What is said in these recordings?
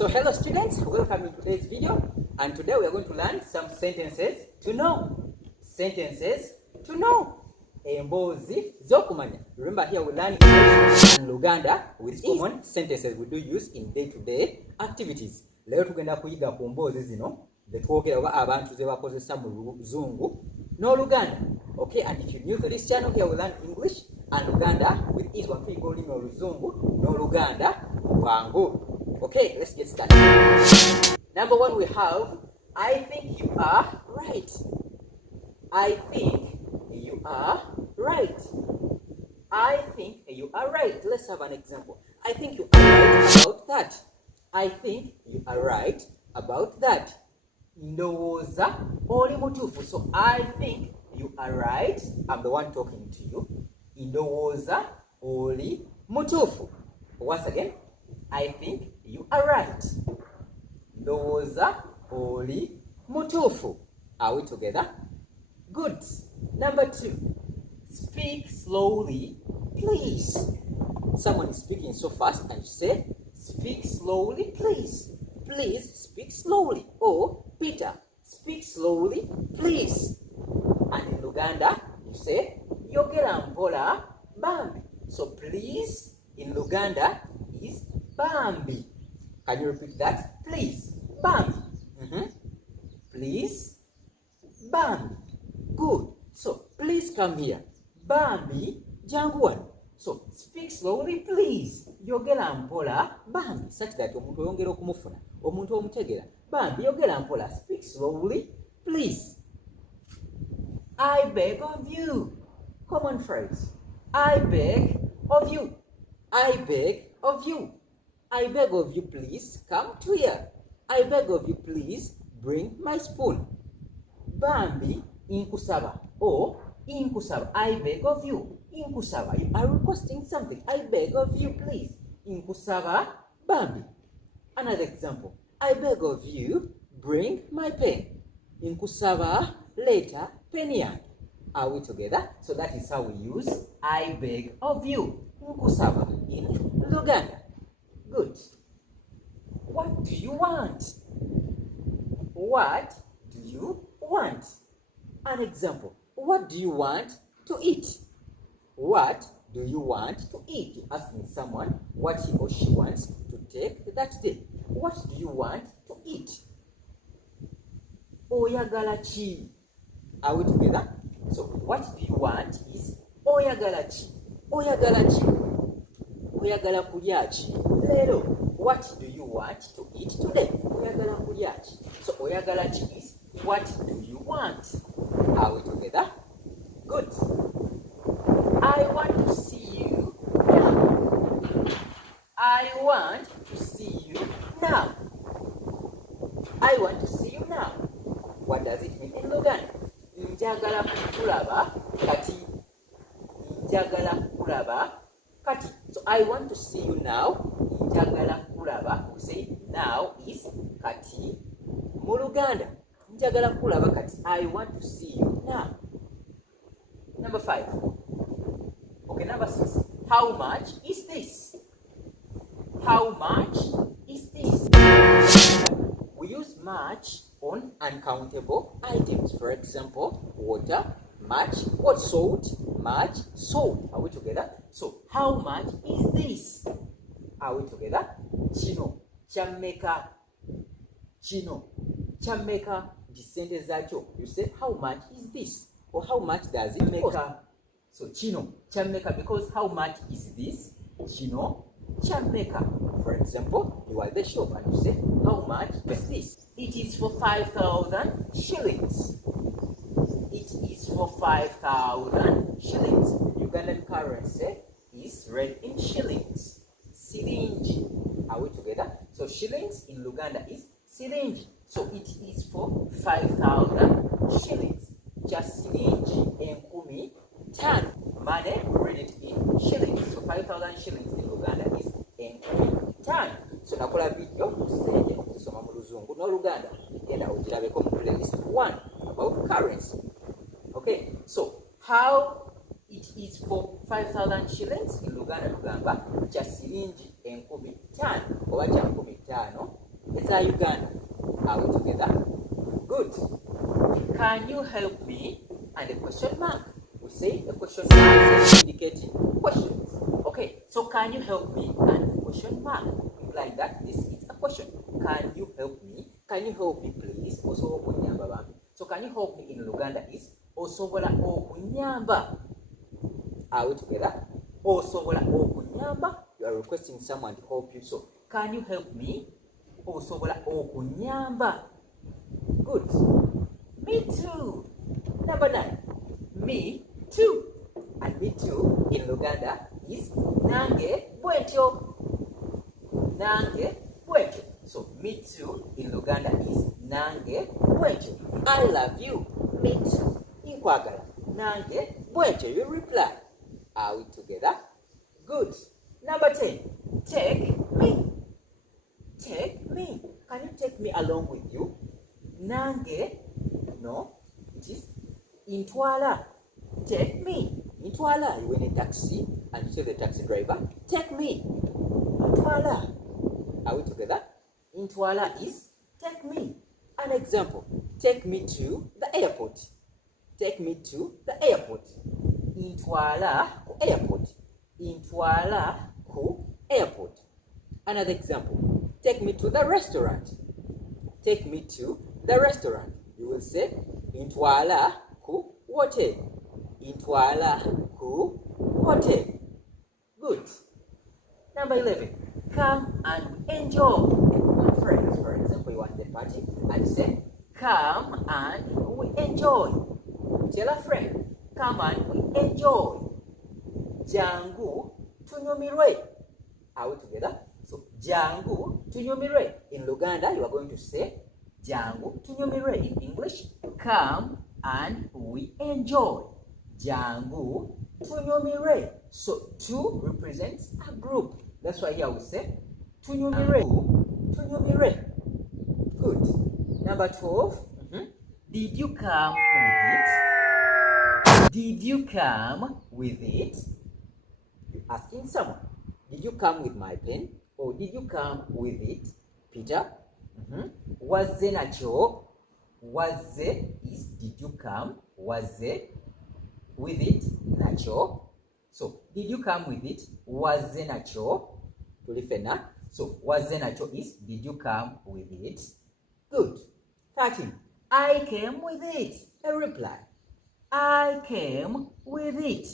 So hello students, welcome in today's video, and today we are going to learn some sentences to know. Sentences to know. Emboozi z'okumanya. Remember here we learn English and Luganda with common sentences we do use in day-to-day activities. Leo tugenda kuyiga ku mboozi zino zetwogera oba abantu ze bakozesa mu Luzungu n'Oluganda. Okay, and if you're new to this channel, here we learn English and Luganda with ease. One thing calling Luzungu n'Oluganda wangu. Okay, let's get started. Number one, we have, I think you are right. I think you are right. I think you are right. Let's have an example. I think you are right about that. I think you are right about that. Ndowooza oli mutuufu. So I think you are right. I'm the one talking to you. Ndowooza oli mutuufu. Once again, I think you are right. Ndowooza oli mutuufu. Are we together? Good. Number two. Speak slowly, please. Someone is speaking so fast and you say, speak slowly, please. Please speak slowly. Or, Peter, speak slowly, please. And in Luganda, you say, yogera mpola bambi. So please in Luganda is bambi. Can you repeat that? Please, bambi. Please, bambi. Good. So please come here. Bambi, janguan. So speak slowly, please. Yogera mpola bambi. Such that omuntu oyongera okumufuna. Omuntu omutegera. Bambi, yogera mpola. Speak slowly, please. I beg of you. Common phrase. I beg of you. I beg of you. I beg of you, please come to here. I beg of you, please bring my spoon. Bambi, inkusaba. Or inkusaba. I beg of you. Inkusaba. You are requesting something. I beg of you, please. Inkusaba, Bambi. Another example. I beg of you, bring my pen. Inkusaba, later, pen yange. Are we together? So that is how we use I beg of you. Inkusaba in Luganda. Good. What do you want? What do you want? An example. What do you want to eat? What do you want to eat? You're asking someone what he or she wants to take that day. What do you want to eat? Oyagala chi. Are we together? So what do you want is oyagala chi. Oyagala chi. Oyagala kulya chi. Lero. What do you want to eat today? Oyagala kulya chi. So oyagala chi is what do you want? Are we together? Good. I want to see you now. I want to see you now. I want to see you now. What does it mean in Luganda? Njagala kulaba kati. Njagala kulaba kati. So I want to see you now. Njagala kulaba. We say now is kati mu Luganda. Njagala kulaba kati. I want to see you now. Number 5. Okay, number 6. How much is this? How much is this? We use much on uncountable items. For example, water, much. What? Salt, much, salt. Are we together? So, how much is this? Are we together? Chino, chameka. Chino, chameka. Disente zacho. You say, how much is this? Or how much does it make? So chino, chameka, because how much is this? Chino, chameka. For example, you are at the shop and you say, how much is this? It is for 5,000 shillings. It is for 5,000 shillings. Ugandan currency is read in shillings. Siringi. Are we together? So shillings in Luganda is siringi. So it is for 5,000 shillings. Just siringi enkumi tano. Money, read it in shillings. So 5,000 shillings in Luganda is enkumi tano. So nakola video tusenge okusoma mu Luzungu n'Oluganda. Genda ogirabeko mu playlist 1 about currency. Okay, so how it is for 5,000 shillings in Luganda tugamba kya siringi enkumi tano oba kya nkumi tano eza Uganda. Are we together? Good. Can you help me? And a question mark. We say a question mark is indicating questions. Okay, so can you help me? And a question mark, implying that this is a question. Can you help me? Can you help me please? Also okunyamba. So can you help me in Luganda is osobola okunyamba. Are we together? Osobola okunyamba. You are requesting someone to help you. So can you help me? Osobola okunyamba. Good. Me too. Number 9. Me too. And me too in Luganda is nange bwetyo. Nange bwetyo. So me too in Luganda is nange bwetyo. I love you. Me too. Inkwagala. Nange bwetyo. You reply. Are we together? Good. Number 10. Take me. Take me. Can you take me along with you? Nange. No. It is intwala. Take me. Intwala. You in a taxi and you tell the taxi driver, take me. Intwala. Are we together? Intwala is take me. An example. Take me to the airport. Take me to the airport. Intwala ku airport. Intwala ku airport. Another example. Take me to the restaurant. Take me to the restaurant. You will say intwala ku hotel. Intwala ku hotel. Good. Number 11. Come and enjoy. With friends, for example, you want the party and say, come and we enjoy. Tell a friend, come and we enjoy. Jangu tunyumirwe. Are we together? So, jangu tunyumirwe. In Luganda, you are going to say, jangu tunyumirwe. In English, come and we enjoy. Jangu tunyumirwe. So, two represents a group. That's why here we say, tunyumirwe. Tunyumirwe. Good. Number 12. Did you come with it? Did you come with it? You're asking someone. Did you come with my pen? Or did you come with it? Peter? Wazze nacho? Wazze is did you come? Wazze with it? Nacho. So, did you come with it? Wazze nacho? Tulifena. So, wazze nacho is did you come with it? Good. 13. I came with it. A reply. I came with it.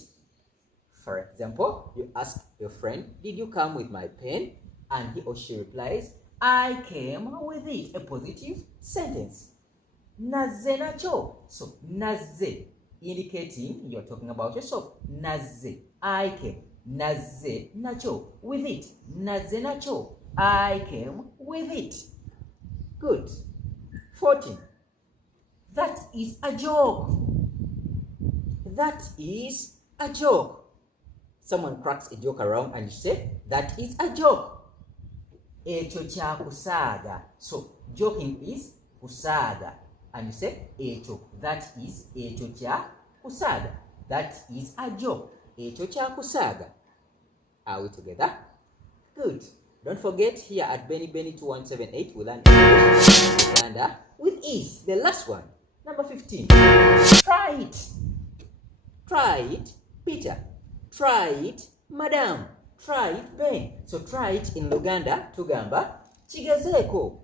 For example, you ask your friend, did you come with my pen? And he or she replies, I came with it. A positive sentence. Nazze nacho. So, nazze, indicating you're talking about yourself. Nazze, I came. Nazze nacho, with it. Nazze nacho, I came with it. Good. 14. That is a joke. That is a joke. Someone cracks a joke around and you say, that is a joke. Echo cha kusaga. So, joking is kusaga. And you say, echo. That is echo cha kusaga. That is a joke. Echo cha kusaga. Are we together? Good. Don't forget, here at Benny 2178, we learn English Uganda with ease. The last one. Number 15. Try it. Try it, Peter. Try it, Madam. Try it, Ben. So try it in Luganda, tugamba. Chigezeko.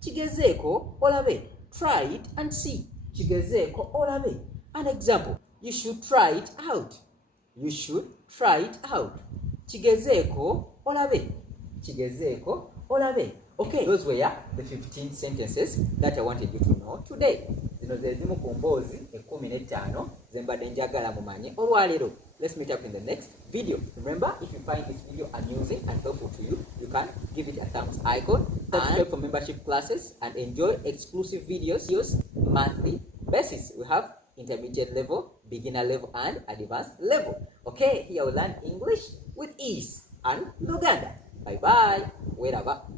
Chigezeko, olabe. Try it and see. Chigezeko, olabe. An example. You should try it out. You should try it out. Chigezeko, olabe. Chigezeko, olabe. Okay, those were the 15 sentences that I wanted you to know today. Zino ze zimu ku mboozi 15 zembadde njagala mumanye olwaleero. Let's meet up in the next video. Remember, if you find this video amusing and helpful to you, you can give it a thumbs icon, subscribe for membership classes, and enjoy exclusive videos monthly basis. We have intermediate level, beginner level, and advanced level. Okay, here we learn English with ease and Luganda. Bye bye. Wait up.